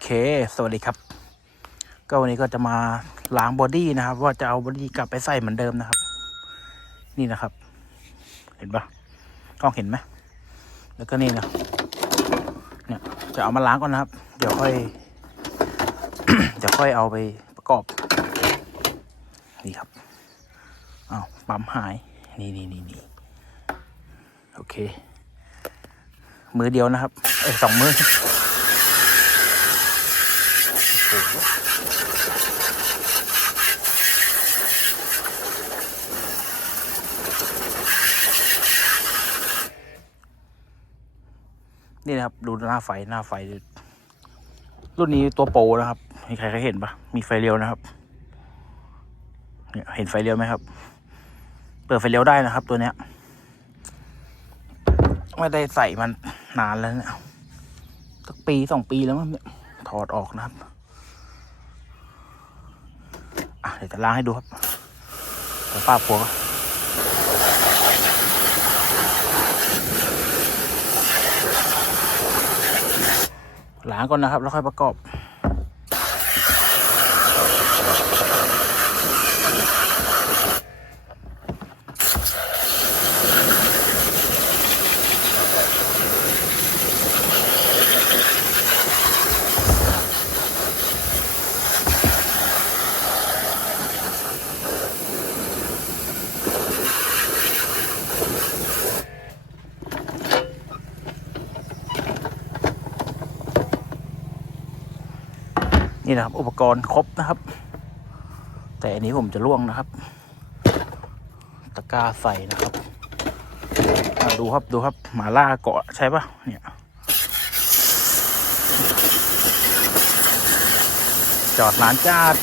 เค สวัสดีครับ ก็วันนี้ก็จะมาล้างบอดี้นะครับ ว่าจะเอาบอดี้กลับไปใส่เหมือนเดิมนะครับ นี่นะครับ เห็นปะกล้องเห็นไหมแล้วก็นี่นะเนี่ยจะเอามาล้างก่อนนะครับ เดี๋ยวค่อยเดี๋ยวค่อยเอาไปประกอบ นี่ครับอ้าวปั๊มหาย นี่นี่นี่นี่โอเค มือเดียวนะครับเอ้สองมือ นี่นะครับ ดูหน้าไฟหน้าไฟ รุ่นนี้ตัวโปรนะครับมีใครเคยเห็นปะมีไฟเลี้ยวนะครับเห็นไฟเลี้ยวไหมครับ เปิดไฟเลี้ยวได้นะครับ ตัวเนี้ย ไม่ได้ใส่มันนานแล้วเนี่ยสักปีสองปีแล้วมั้งเนี่ยถอดออกนะครับ อะ เดี๋ยวจะล้างให้ดูครับเดี๋ยวป้าปัวก็ล้างก่อนนะครับ แล้วค่อยประกอบ นี่นะครับ อุปกรณ์ครบนะครับ แต่อันนี้ผมจะล่วงนะครับ ตะกร้าใส่นะครับดูครับดูครับหมาล่าเกาะใช่ปะเนี่ยจอดนานจ้าด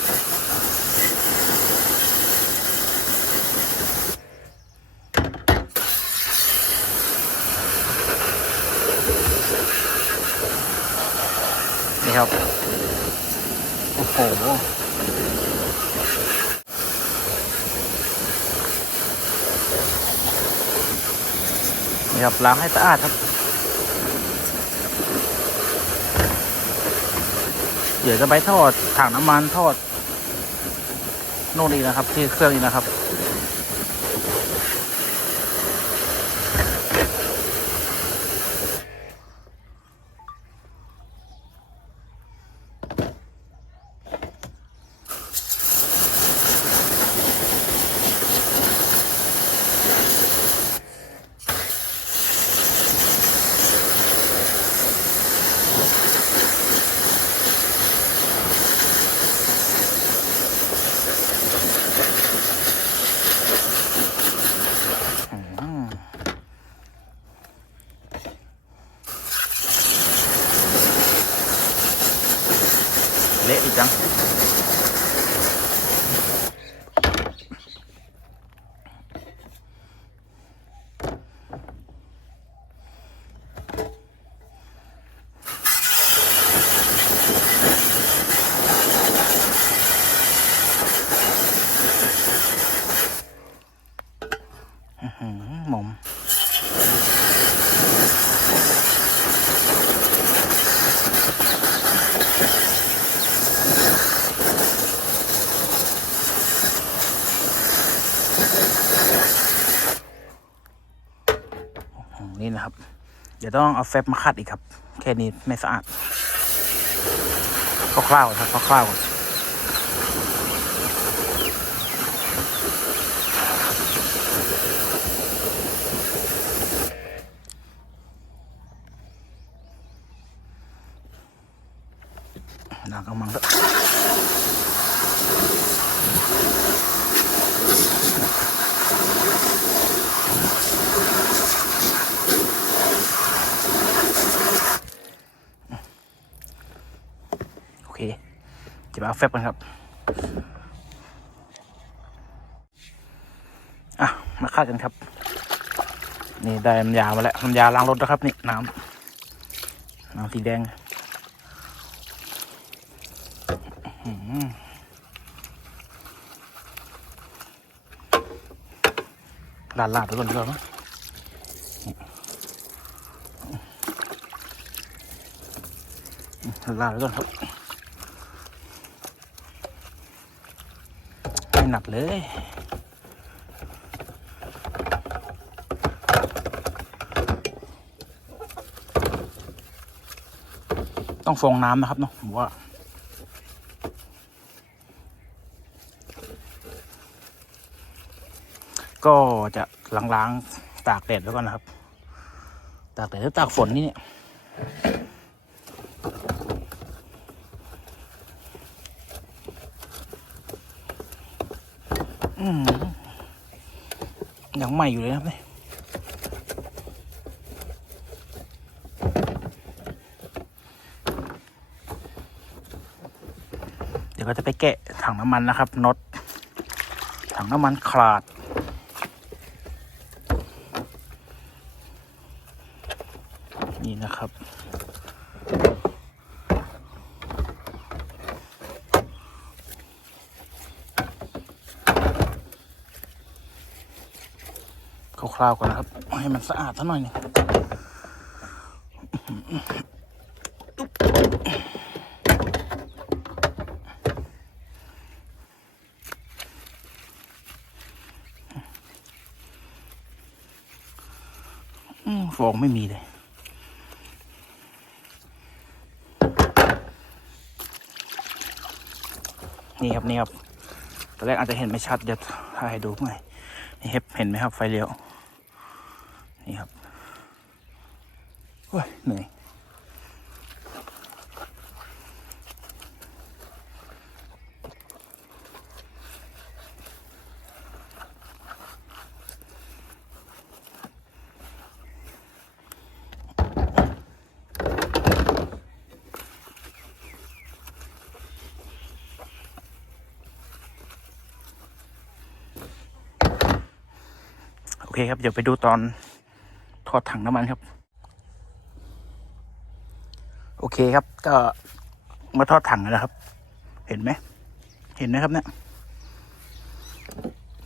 นี่ครับ โอ้โหนี่ครับล้างให้สะอาดครับ เดี๋ยวจะไปทอดถังน้ำมันทอดโน่นนี่นะครับ ที่เครื่องนี้นะครับ เละอีกจัง อื้อหือหมอม นี่นะครับ เดี๋ยวต้องเอาแฟบมาขัดอีกครับ แค่นี้ไม่สะอาดคร่าวๆครับคร่าวๆก่อนล้างกำมังแล้วโอเค จะมาเอาแฟบกันครับอะมาคาดกันครับ นี่ได้น้ำยามาแล้วน้ำยาล้างรถนะครับนี่น้ำน้ำสีแดงอื้อหือลาดลาดไปก่อนดีกว่ามั้งลาดไว้ก่อนครับ ไม่หนักเลย ต้องฟองน้ำนะครับเนาะผมว่าก็จะล้างๆตากแดดไว้ก่อนนะครับ ตากแดดหรือตากฝนนี่เนี่ย ยังใหม่อยู่เลยนะครับเนี่ยเดี๋ยวก็จะไปแกะถังน้ำมันนะครับน็อตถังน้ำมันขาดนี่นะครับ คร่าวๆก่อนนะครับ ให้มันสะอาดสักหน่อยนึงฟองไม่มีเลยนี่ครับนี่ครับตอนแรกอาจจะเห็นไม่ชัดเดี๋ยวถ่ายให้ดูใหม่นี่เห็นเห็นไหมครับไฟเลี้ยว นี่ครับโอ้ยเหนื่อยโอเคครับ เดี๋ยวไปดูตอน อดถังน้ำมันครับ โอเคครับ ก็มาทอดถังแล้วครับ เห็นไหม เห็นไหมครับเนี่ย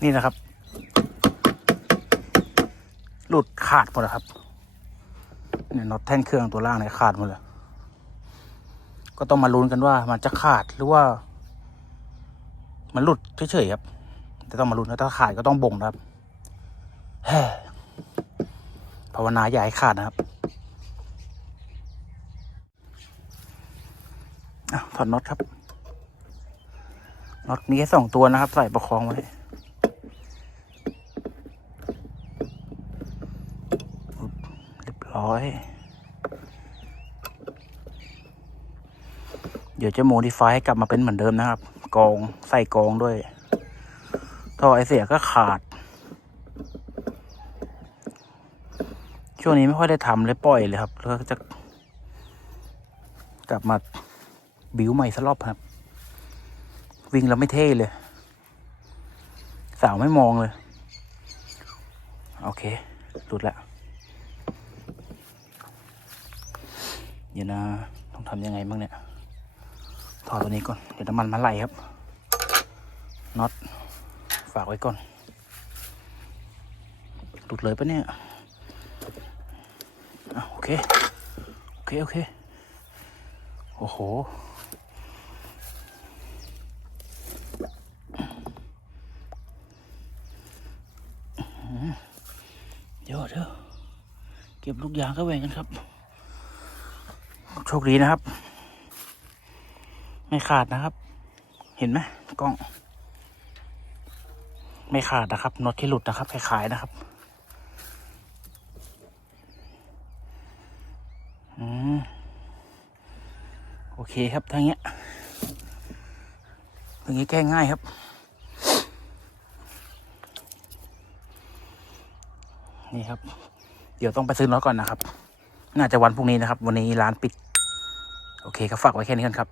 นี่นะครับ หลุดขาดหมดแล้วครับ เนี่ยน็อตแท่นเครื่องตัวล่างเนี่ยขาดหมดเลยก็ต้องมาลุ้นกันว่ามันจะขาดหรือว่า มันหลุดเฉยๆครับ แต่ต้องมาลุ้นถ้าขาดก็ต้องบ่งนะครับเฮ้ ภาวนาอย่าให้ขาดนะครับอถอดน็อตครับน็อตมีแค่สองตัวนะครับ ใส่ประคองไว้เรียบร้อย เดี๋ยวจะโมดิฟายให้กลับมาเป็นเหมือนเดิมนะครับ กองใส่กองด้วยท่อไอเสียก็ขาด ช่วงนี้ไม่ค่อยได้ทำเลยปล่อยเลยครับ แล้วก็จะ กลับมาบิวใหม่สักรอบครับ วิ่งแล้วไม่เท่เลย สาวไม่มองเลย โอเค หลุดแล้วเดี๋ยวนะ ต้องทำยังไงบ้างเนี่ย ถอดตัวนี้ก่อน เดี๋ยวน้ำมันมาไหลครับ น็อต ฝากไว้ก่อนหลุดเลยปะเนี่ย เค โอเค โอเค โอ้โห เดี๋ยวเดี๋ยวเก็บลูกยางก็แหวงกันครับ โชคดีนะครับ ไม่ขาดนะครับ เห็นไหมกล้อง ไม่ขาดนะครับน็อตที่หลุดนะครับคล้ายๆนะครับ โอเคครับทางเนี้ยทางนี้แก้ง่ายครับ นี่ครับ เดี๋ยวต้องไปซื้อน็อตก่อนนะครับ น่าจะวันพรุ่งนี้นะครับ วันนี้ร้านปิด โอเคครับฝากไว้แค่นี้กันครับ